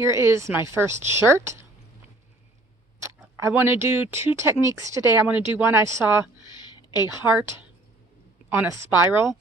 Here is my first shirt. I want to do two techniques today. I want to do one. I saw a heart on a spiral,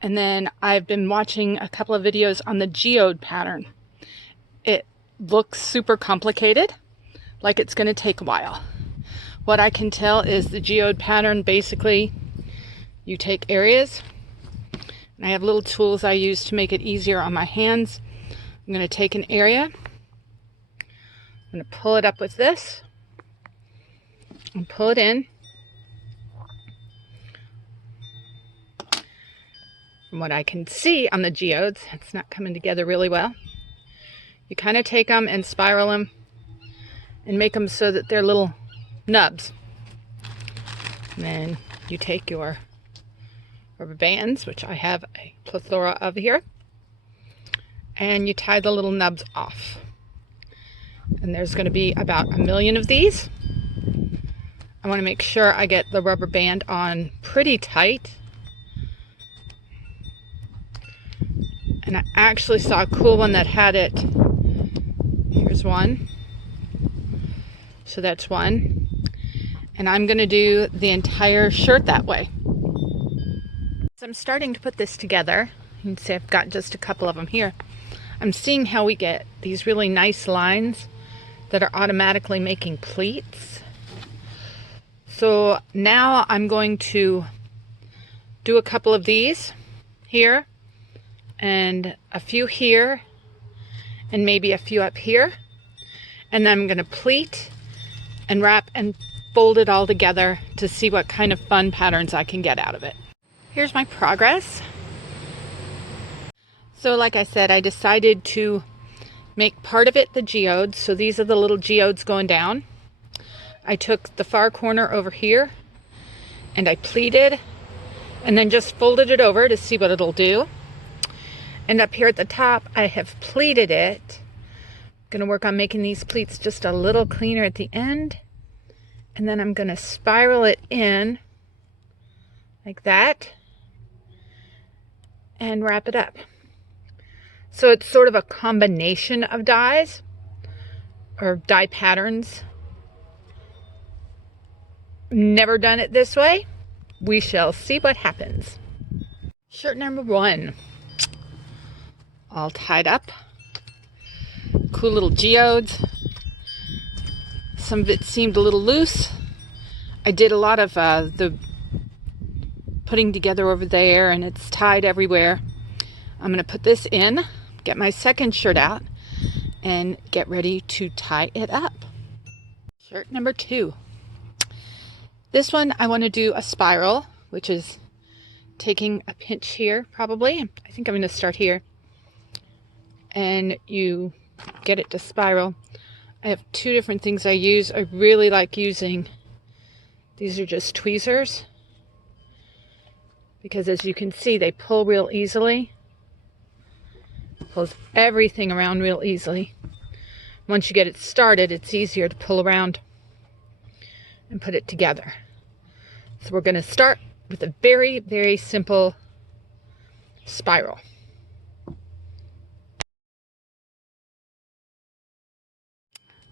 and then I've been watching a couple of videos on the geode pattern. It looks super complicated, like it's going to take a while. What I can tell is the geode pattern, basically you take areas, and I have little tools I use to make it easier on my hands. I'm going to take an area, I'm going to pull it up with this and pull it in. From what I can see on the geodes, it's not coming together really well. You kind of take them and spiral them and make them so that they're little nubs. And then you take your rubber bands, which I have a plethora of here, and you tie the little nubs off. And there's going to be about 1 million of these. I want to make sure I get the rubber band on pretty tight. And I actually saw a cool one that had it. Here's one. So that's one. And I'm going to do the entire shirt that way. So I'm starting to put this together. You can see I've got just a couple of them here. I'm seeing how we get these really nice lines that are automatically making pleats. So now I'm going to do a couple of these here and a few here and maybe a few up here. And then I'm going to pleat and wrap and fold it all together to see what kind of fun patterns I can get out of it. Here's my progress. So like I said, I decided to make part of it the geodes. So these are the little geodes going down. I took the far corner over here and I pleated and then just folded it over to see what it'll do. And up here at the top, I have pleated it. I'm going to work on making these pleats just a little cleaner at the end. And then I'm going to spiral it in like that and wrap it up. So it's sort of a combination of dies or die patterns. Never done it this way. We shall see what happens. Shirt number 1. All tied up. Cool little geodes. Some of it seemed a little loose. I did a lot of the putting together over there, and it's tied everywhere. I'm going to put this in, get my second shirt out, and get ready to tie it up. Shirt number 2. This one I want to do a spiral, which is taking a pinch here probably. I think I'm going to start here. And you get it to spiral. I have 2 different things I use. I really like using, these are just tweezers, because as you can see, they pull real easily. Pulls everything around real easily. Once you get it started, it's easier to pull around and put it together. So we're going to start with a very, very simple spiral.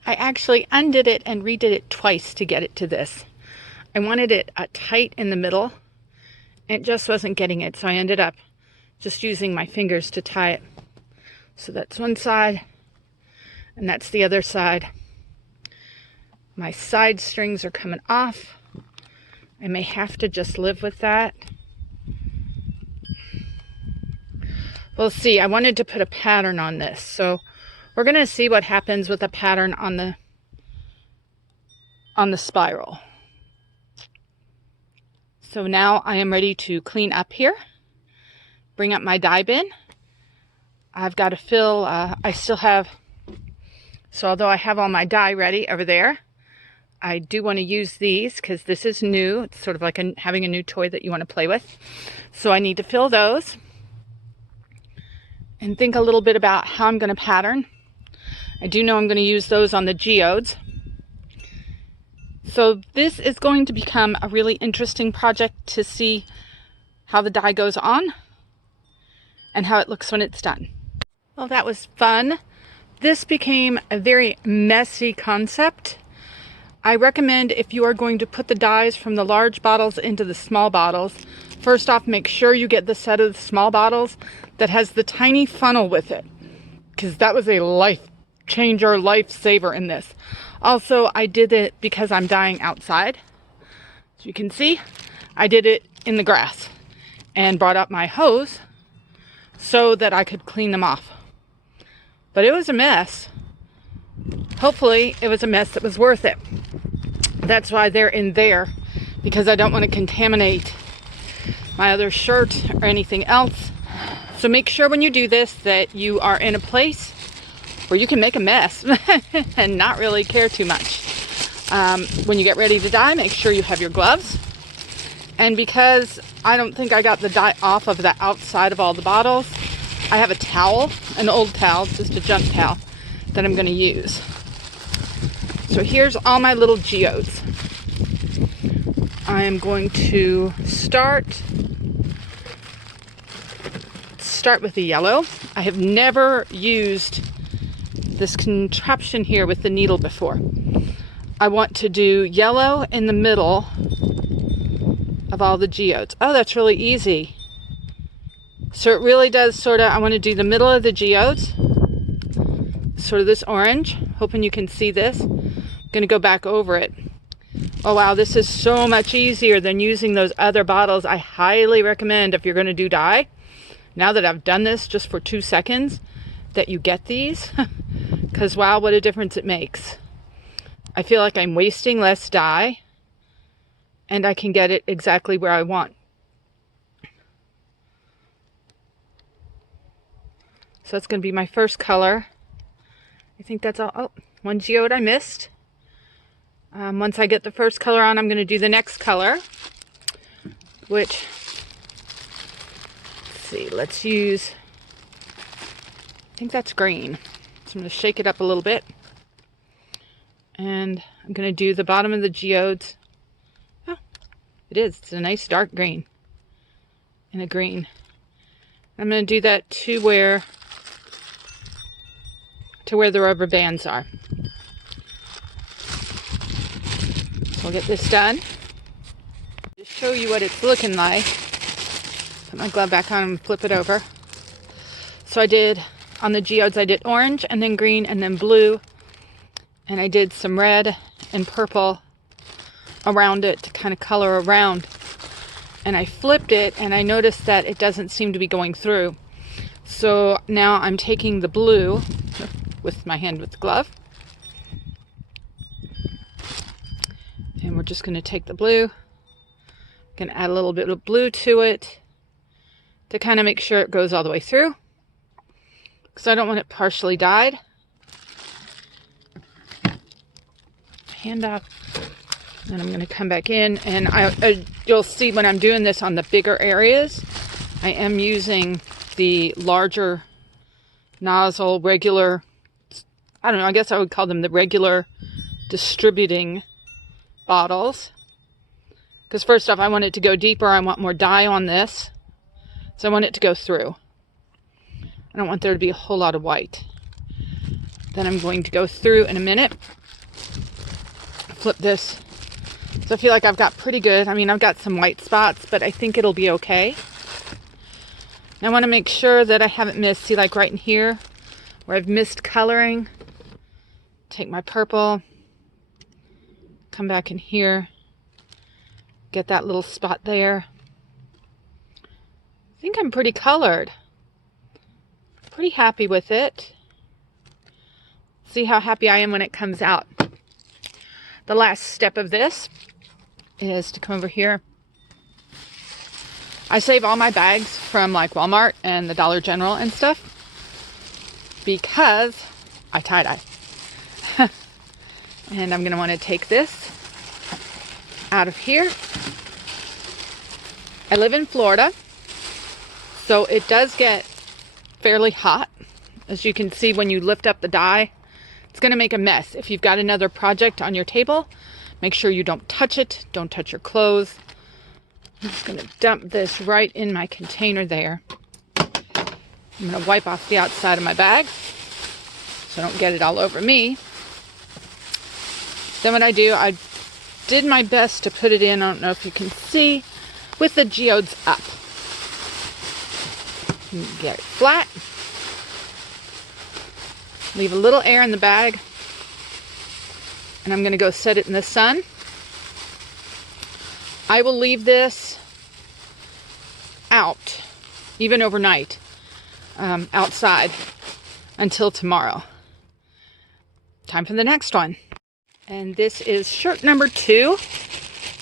I actually undid it and redid it twice to get it to this. I wanted it tight in the middle. It just wasn't getting it, so I ended up just using my fingers to tie it. So that's one side, and that's the other side. My side strings are coming off. I may have to just live with that. We'll see. I wanted to put a pattern on this, so we're going to see what happens with a pattern on the spiral. So now I am ready to clean up here, bring up my die bin. I've got to fill, I still have, so although I have all my die ready over there, I do want to use these because this is new. It's sort of like having a new toy that you want to play with. So I need to fill those and think a little bit about how I'm going to pattern. I do know I'm going to use those on the geodes. So this is going to become a really interesting project to see how the die goes on and how it looks when it's done. Well, that was fun This became a very messy concept. I recommend, if you are going to put the dyes from the large bottles into the small bottles, first off, make sure you get the set of the small bottles that has the tiny funnel with it, because that was a life changer, lifesaver in this. Also, I did it because I'm dyeing outside. As you can see, I did it in the grass and brought up my hose so that I could clean them off. But it was a mess. Hopefully, it was a mess that was worth it. That's why they're in there, because I don't want to contaminate my other shirt or anything else. So make sure when you do this that you are in a place where you can make a mess and not really care too much. When you get ready to dye, make sure you have your gloves. And because I don't think I got the dye off of the outside of all the bottles, I have a towel, an old towel, just a junk towel, that I'm going to use. So here's all my little geodes. I am going to start with the yellow. I have never used this contraption here with the needle before. I want to do yellow in the middle of all the geodes. Oh, that's really easy. So it really does sort of, I want to do the middle of the geodes, sort of this orange, hoping you can see this. I'm going to go back over it. Oh wow, this is so much easier than using those other bottles. I highly recommend, if you're going to do dye, now that I've done this just for 2 seconds, that you get these, because wow, what a difference it makes. I feel like I'm wasting less dye, and I can get it exactly where I want. So that's going to be my first color. I think that's all. Oh, one geode I missed. Once I get the first color on, I'm going to do the next color, which, let's see, let's use, I think that's green. So I'm going to shake it up a little bit. And I'm going to do the bottom of the geodes. Oh, it is. It's a nice dark green and a green. I'm going to do that to where the rubber bands are. So I'll get this done. Just show you what it's looking like. Put my glove back on and flip it over. So I did, on the geodes, I did orange and then green and then blue. And I did some red and purple around it to kind of color around. And I flipped it and I noticed that it doesn't seem to be going through. So now I'm taking the blue with my hand with the glove. And we're just going to take the blue. Going to add a little bit of blue to it to kind of make sure it goes all the way through, because I don't want it partially dyed. Hand off. And I'm going to come back in, and you'll see when I'm doing this on the bigger areas, I am using the larger nozzle, regular, I don't know, I guess I would call them the regular distributing bottles. Because first off, I want it to go deeper. I want more dye on this. So I want it to go through. I don't want there to be a whole lot of white. Then I'm going to go through in a minute. Flip this. So I feel like I've got pretty good. I mean, I've got some white spots, but I think it'll be okay. And I want to make sure that I haven't missed, see, like right in here where I've missed coloring. Take my purple, come back in here, get that little spot there. I think I'm pretty colored. Pretty happy with it. See how happy I am when it comes out. The last step of this is to come over here. I save all my bags from like Walmart and the Dollar General and stuff because I tie-dye. And I'm going to want to take this out of here. I live in Florida, so it does get fairly hot. As you can see, when you lift up the dye, it's going to make a mess. If you've got another project on your table, make sure you don't touch it. Don't touch your clothes. I'm just going to dump this right in my container there. I'm going to wipe off the outside of my bag. so I don't get it all over me. Then what I do, I did my best to put it in, I don't know if you can see, with the geodes up. Get it flat. Leave a little air in the bag. And I'm going to go set it in the sun. I will leave this out, even overnight, outside until tomorrow. Time for the next one. And this is shirt number 2.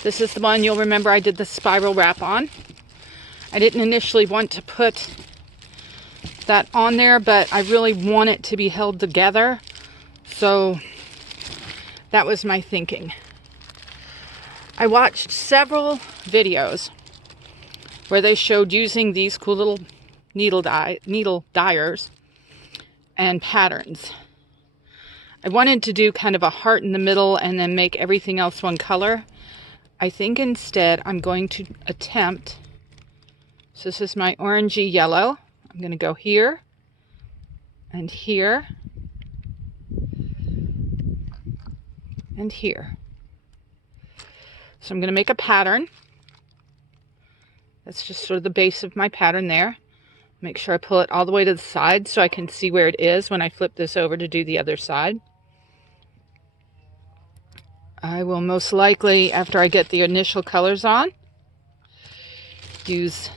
This is the one you'll remember I did the spiral wrap on. I didn't initially want to put that on there, but I really want it to be held together. So that was my thinking. I watched several videos where they showed using these cool little needle dyers and patterns. I wanted to do kind of a heart in the middle and then make everything else one color. I think instead I'm going to attempt, so this is my orangey yellow. I'm going to go here and here and here. So I'm going to make a pattern. That's just sort of the base of my pattern there. Make sure I pull it all the way to the side so I can see where it is when I flip this over to do the other side. I will most likely, after I get the initial colors on, use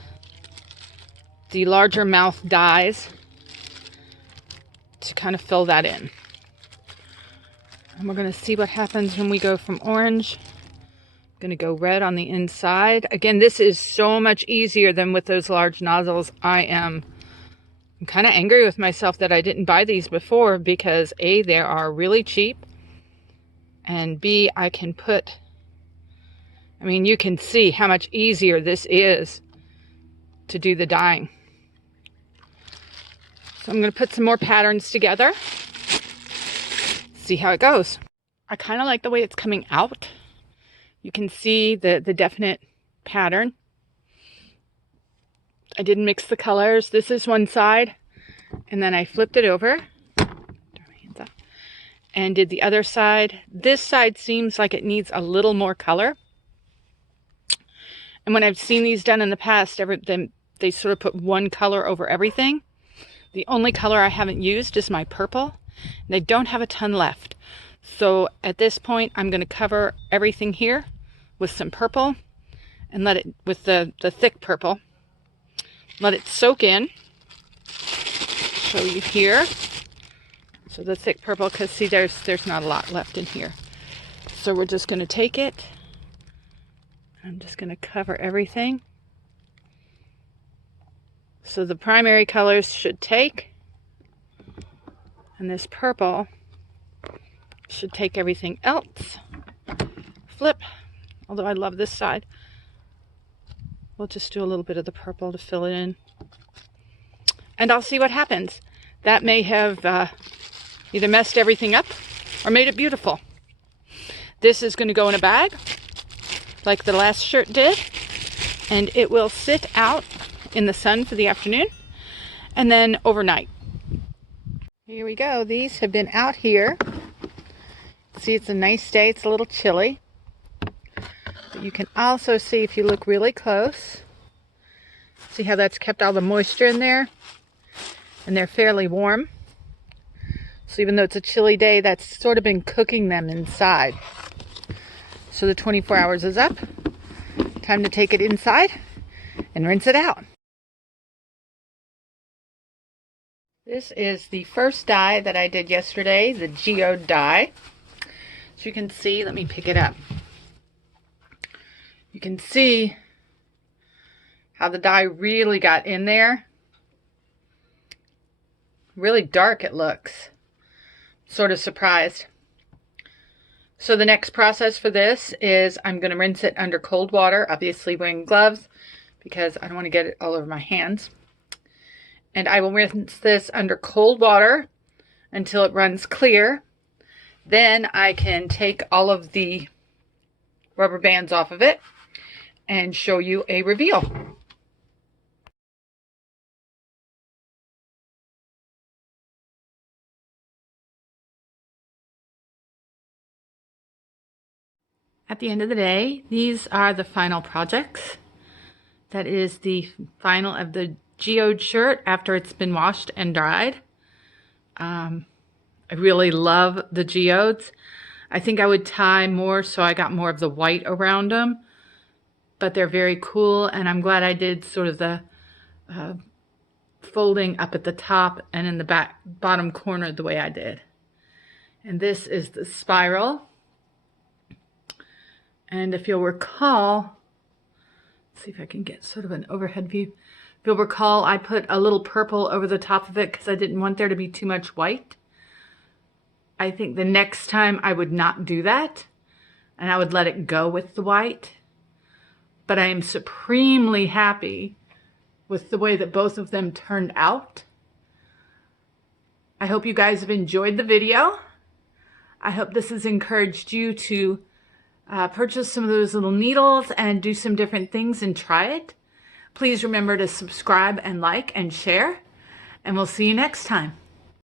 the larger mouth dies to kind of fill that in. And we're going to see what happens when we go from orange. I'm going to go red on the inside. Again, this is so much easier than with those large nozzles. I'm kind of angry with myself that I didn't buy these before because A, they are really cheap, and B, I can put, I mean, you can see how much easier this is to do the dyeing. So I'm going to put some more patterns together, see how it goes. I kind of like the way it's coming out. You can see the definite pattern. I didn't mix the colors. This is one side, and then I flipped it over and did the other side. This side seems like it needs a little more color. And when I've seen these done in the past, they sort of put one color over everything. The only color I haven't used is my purple, and I don't have a ton left. So at this point, I'm going to cover everything here with some purple and let it, with the thick purple, let it soak in. Show you here. So the thick purple, because see, there's not a lot left in here. So we're just going to take it. I'm just going to cover everything. So the primary colors should take, and this purple should take everything else. Flip, although I love this side. We'll just do a little bit of the purple to fill it in. And I'll see what happens. That may have either messed everything up or made it beautiful. This is going to go in a bag like the last shirt did, and it will sit out in the sun for the afternoon and then overnight. Here we go. These have been out here. See, it's a nice day. It's a little chilly. But you can also see, if you look really close, see how that's kept all the moisture in there? And they're fairly warm. So even though it's a chilly day, that's sort of been cooking them inside. So the 24 hours is up. Time to take it inside and rinse it out. This is the first dye that I did yesterday, the Geode dye. So you can see, let me pick it up. You can see how the dye really got in there. Really dark it looks. Sort of surprised. So the next process for this is I'm going to rinse it under cold water, obviously wearing gloves because I don't want to get it all over my hands. And I will rinse this under cold water until it runs clear. Then I can take all of the rubber bands off of it and show you a reveal. At the end of the day, these are the final projects. That is the final of the Geode shirt after it's been washed and dried. I really love the geodes. I think I would tie more so I got more of the white around them, but they're very cool, and I'm glad I did sort of the folding up at the top and in the bottom corner the way I did. And this is the spiral. And if you'll recall, let's see if I can get sort of an overhead view. If you'll recall, I put a little purple over the top of it because I didn't want there to be too much white. I think the next time I would not do that, and I would let it go with the white. But I am supremely happy with the way that both of them turned out. I hope you guys have enjoyed the video. I hope this has encouraged you to purchase some of those little needles and do some different things and try it. Please remember to subscribe and like and share, and we'll see you next time.